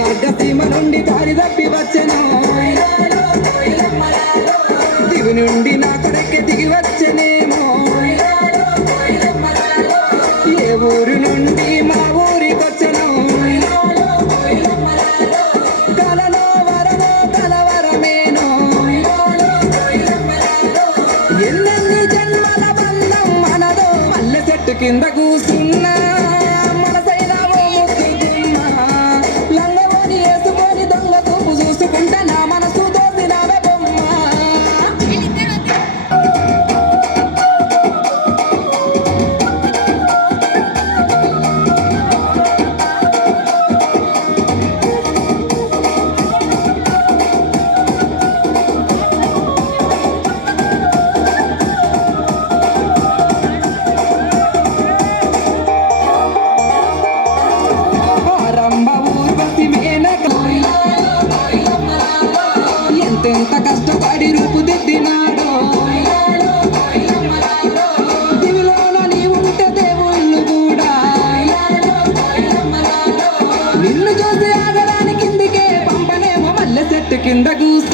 స్వర్గసీమ నుండి దారి తప్పి వచ్చెను దివి నుండి నా కొరకే దిగి వచ్చనేమో ఏ ఊరు నుండి మా ఊరికొచ్చెను కలలో వరలో కలవరమేనో ఎన్నెన్ని జన్మల బంధం మనదో మల్లె చెట్టు కింద కూసున్నా మనసైన ఓ ముద్దుకున్నా లంగవని వేసుకొని దొంగ చూపు చూసుకుంటే నా మనసు దోసినావే బొమ్మ ఎంతెంత కష్టపడి రూపుదిద్దినాడో దివిలోన నీ ఉంటే దేవుళ్ళు కూడా నిన్ను చూసి ఆగడానికి కిందికే పంపనేమో మల్లె చెట్టు కింద కూసి